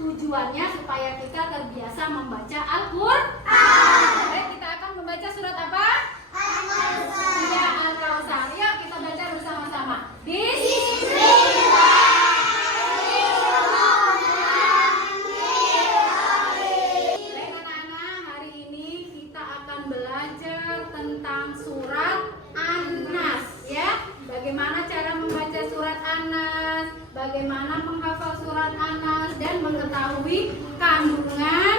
Tujuannya supaya kita terbiasa membaca Al-Qur'an. Baik, kita akan membaca surat apa? Al-Kautsar. Ya, Al-Kautsar. Yuk kita baca bersama-sama. Baik anak-anak, hari ini kita akan belajar tentang surat An-Nas ya. Bagaimana cara membaca surat An-Nas, bagaimana menghafal surat An-Nas dan mengetahui kandungan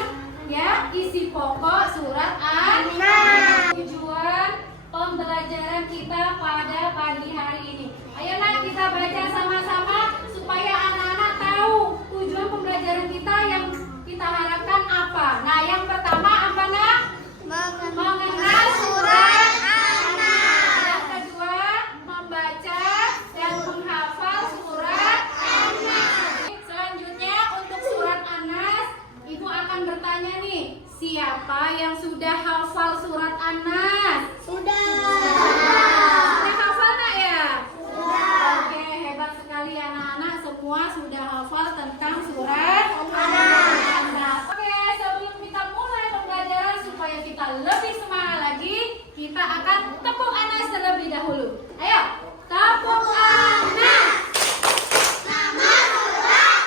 ya, isi pokok surat An-Nas. Tujuan pembelajaran kita pada pagi hari ini. Ayo nak kita baca sama-sama supaya anak-anak tahu tujuan pembelajaran kita yang kita harapkan apa. Nah, yang pertama apa nak? Mengenal surat An-Nas. Yang kedua, membaca dan menghafal surat An-Nas. Selanjutnya untuk surat An-Nas, Ibu akan bertanya nih, siapa yang sudah hafal surat An-Nas? Sudah hafal nak ya? Sudah. Oke, hebat sekali anak-anak, semua sudah hafal tentang surat An-Nas. Oke, sebelum kita mulai pembelajaran supaya kita lebih semangat lagi, kita akan tepuk An-Nas terlebih dahulu. Ayo, tepuk An-Nas. Nama surat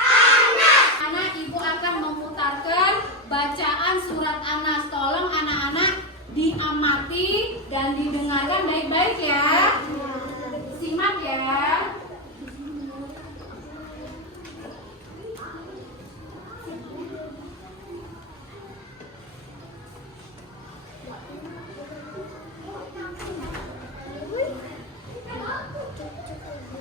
An-Nas. Anak, Ibu akan memutarkan bacaan surat An-Nas. Tolong anak-anak diamati dan didengarkan baik-baik ya. Simak ya.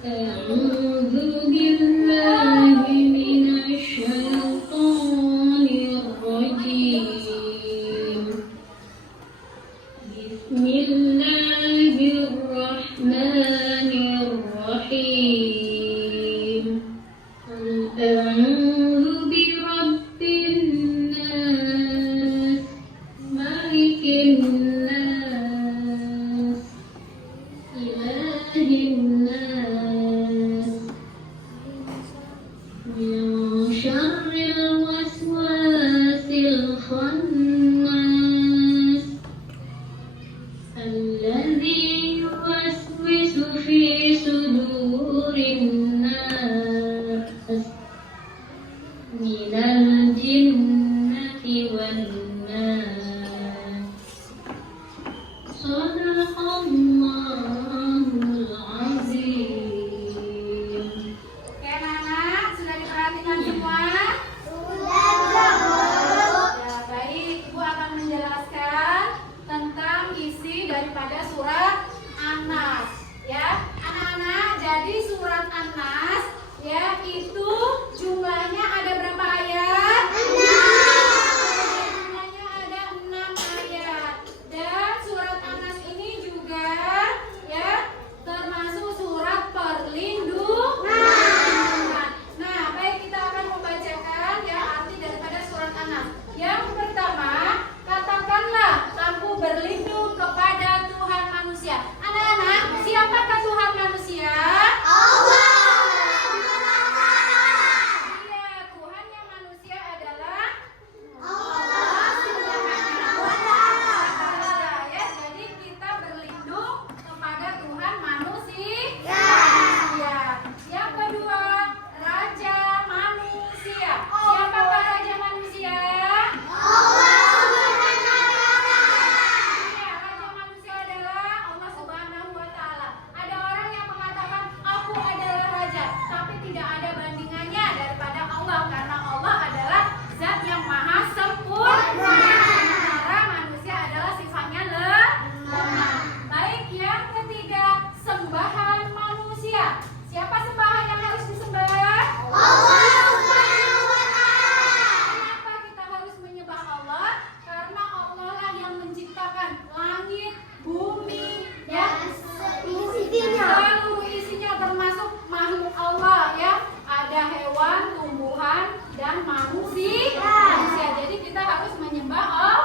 أعوذ بالله من الشيطان الرجيم بسم الله الرحمن الرحيم قل أعوذ برب الناس ملك الناس إله الناس من شر الوسواس الخناس الذي يوسوس في صدور الناس من الجنة والناس صدق الله العظيم. Oke anak-anak, sudah diperhatikan semua? Ya, baik, Ibu akan menjelaskan tentang isi daripada surat An-Nas ya. Anak-anak, jadi surat An-Nas ya itu jumlahnya ada berapa ayat? 6. Jumlahnya ada 6 ayat. Dan surat An-Nas ini juga ya termasuk surat perlindungan. Nah, baik kita akan membacakan ya arti daripada surat An-Nas. Yang pertama, katakanlah aku berlindung kepada Tuhan manusia. Anak-anak, siapakah Tuhan manusia? Allah. Iya, Tuhannya manusia adalah Allah Subhanahu wa Ta'ala. Ya, jadi kita berlindung kepada Tuhan manusia. Ya. Yang kedua, Raja manusia. Siapakah Raja manusia? Allah Subhanahu wa Ta'ala. Iya, Raja manusia adalah Allah Subhanahu wa Ta'ala. Ada orang yang mengatakan aku adalah raja, tapi tidak ada bandingannya daripada Allah karena Allah adalah zat yang maha sempurna. Sementara manusia adalah sifatnya lemah. Baik, yang ketiga, sembahan manusia. Siapa sembahan yang harus disembah? Allah Subhanahu wa Ta'ala. Kenapa kita harus menyembah Allah? Karena Allah lah yang menciptakan langit, bumi, ya, seluruh isinya termasuk makhluk Allah ya. Ada hewan, tumbuhan, dan manusia. Jadi kita harus menyembah Allah.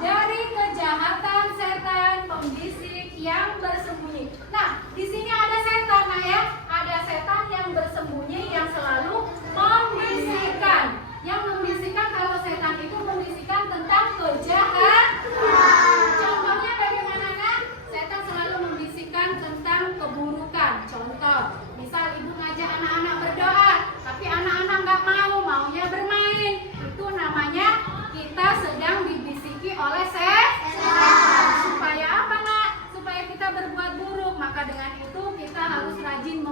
Dari kejahatan setan pembisik yang bersembunyi. Nah, di sini ada setan, nah ya, ada setan yang bersembunyi yang selalu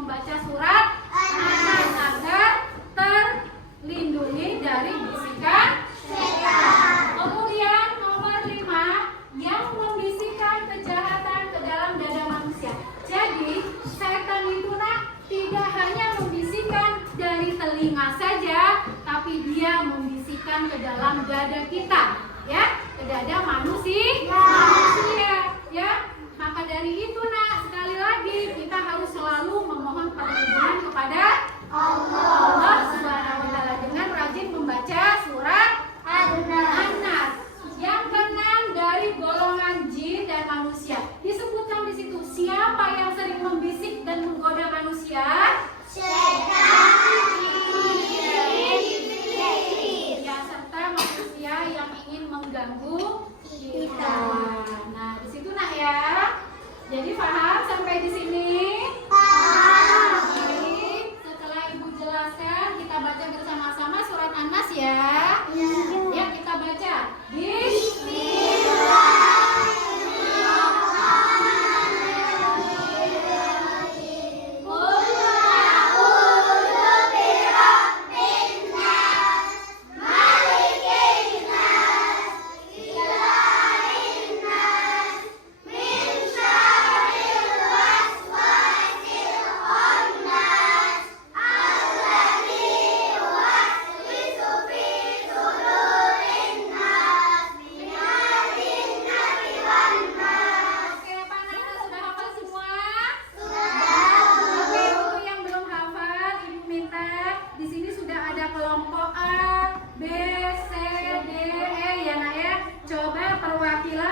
membaca surat An-Nas agar terlindungi dari bisikan setan. Kemudian nomor 5, yang membisikkan kejahatan ke dalam dada manusia. Jadi setan itu tidak hanya membisikkan dari telinga saja, tapi dia membisikkan ke dalam dada kita, ya, ke dada manusia, ya. Maka dari itu sekali lagi kita harus selalu memohon perlindungan kepada Allah Subhanahu wa taala dengan rajin membaca surat An-Nas. Yang keenam, dari golongan jin dan manusia. Disebutkan di situ siapa yang sering membisik dan menggoda manusia? Ya, serta manusia yang ingin mengganggu kita. Nah, di situ ya. Jadi paham sampai di sini? Baik, setelah Ibu jelaskan, kita baca bersama-sama surat An-Nas ya. Ya, kita baca.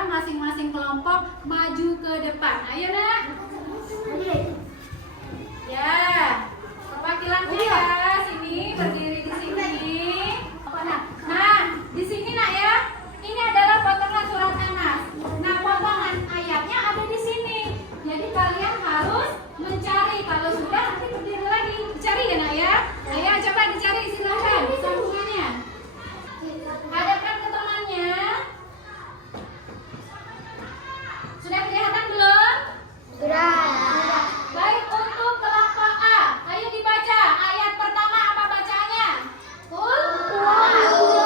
Masing-masing kelompok maju ke depan. Ayo nak. Ya, perwakilannya ya, sini berdiri di sini. Nah, di sini nak ya. Ini adalah potongan surat An-Nas. Nah, potongan ayatnya ada di sini. Jadi kalian harus mencari. Kalau sudah nanti berdiri lagi. Dicari ya nak ya. Ayo coba dicari, silakan sambungannya. Hadapkan ke temannya. Sudah kelihatan belum? Sudah. Baik, untuk kelompok A, ayo dibaca. Ayat pertama apa bacaannya? Qul a'udzu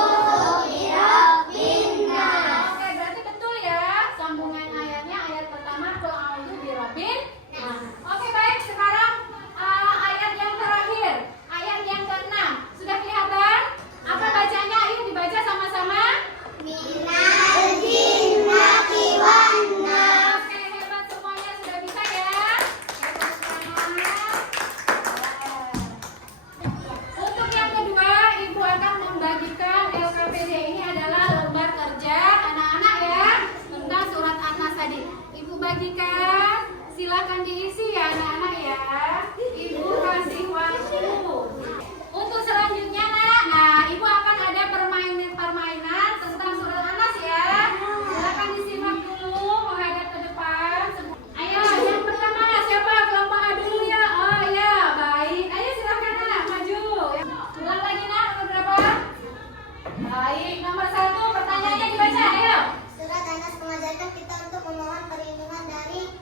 birabbin nas. Oke, berarti betul ya. Sambungan ayatnya ayat pertama Qul a'udzu birabbin nas. Oke, baik. Sekarang ayat yang terakhir, ayat yang ke-6. Sudah kelihatan? Apa bacanya? Ayo dibaca sama-sama. Minal jinnati wan nas. Oke, hebat semuanya, sudah bisa ya? Hebat banget. Untuk yang kedua, Ibu akan membagikan LKPD. Ini adalah lembar kerja anak-anak ya, tentang surat An-Nas tadi. Ibu bagikan, silakan diisi ya anak-anak ya. Ibu kasih waktu. Untuk selanjutnya nah Ibu akan ada permainan tentang surat An-Nas ya. Silakan disimak dulu, menghadap ke depan. Ayo, yang pertama siapa? Kelompok A dulu ya. Oh ya, baik. Ayo silakan nak, maju. Ulang lagi nak, nomor berapa? Baik, nomor 1, pertanyaannya dibaca. Ayo. Surat An-Nas mengajarkan kita untuk memohon perlindungan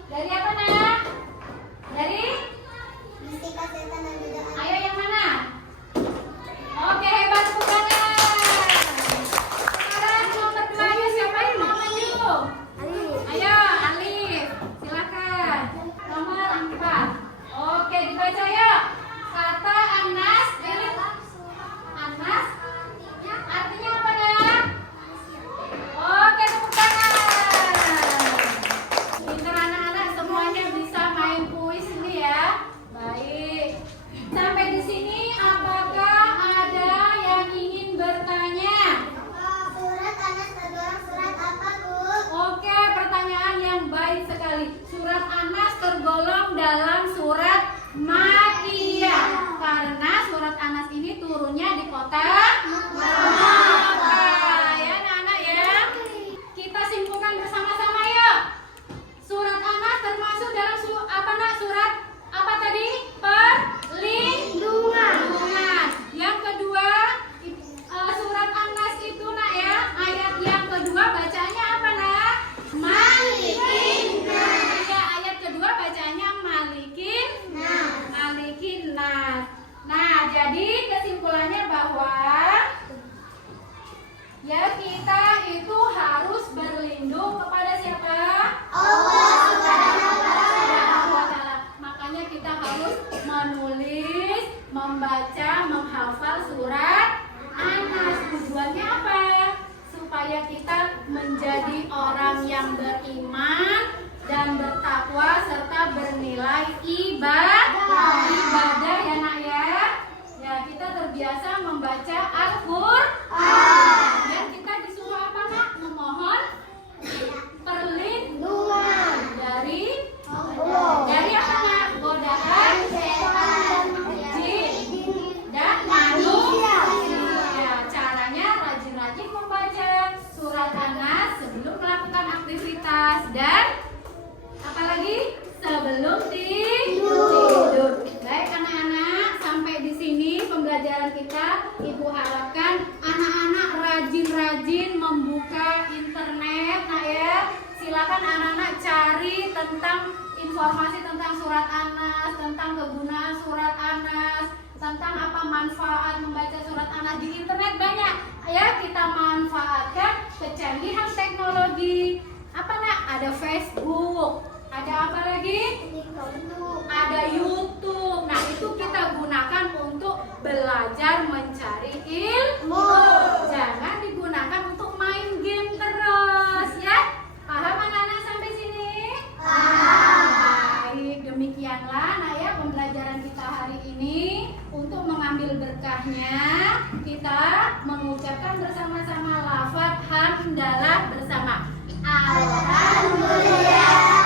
dari apa nak? Dari? bisikan setan dan godaan. Ayo yang mana? nilai ibadah ya nak ya. Ya, kita terbiasa membaca Al-Qur'an. Dan kita disuruh apa nak? Memohon perlindungan dari apa nak? Godaan jin dan manusia. Ya, caranya rajin-rajin membaca surat An-Nas sebelum melakukan aktivitas dan apalagi sebelum tidur. Baik anak-anak, sampai di sini pembelajaran kita. Ibu harapkan anak-anak rajin-rajin membuka internet, nah ya. Silakan anak-anak cari tentang informasi tentang surat An-Nas, tentang kegunaan surat An-Nas, tentang apa manfaat membaca surat An-Nas di internet banyak. Ya, kita manfaatkan kecanggihan teknologi. Apa nak? Ada Facebook, ada apa lagi? Ada YouTube. Nah, itu kita gunakan untuk belajar mencari ilmu. Jangan digunakan untuk main game terus ya. Paham anak-anak sampai sini? Baik, demikianlah nah ya pembelajaran kita hari ini. Untuk mengambil berkahnya, kita mengucapkan bersama-sama lafaz hamdalah bersama. Alhamdulillah.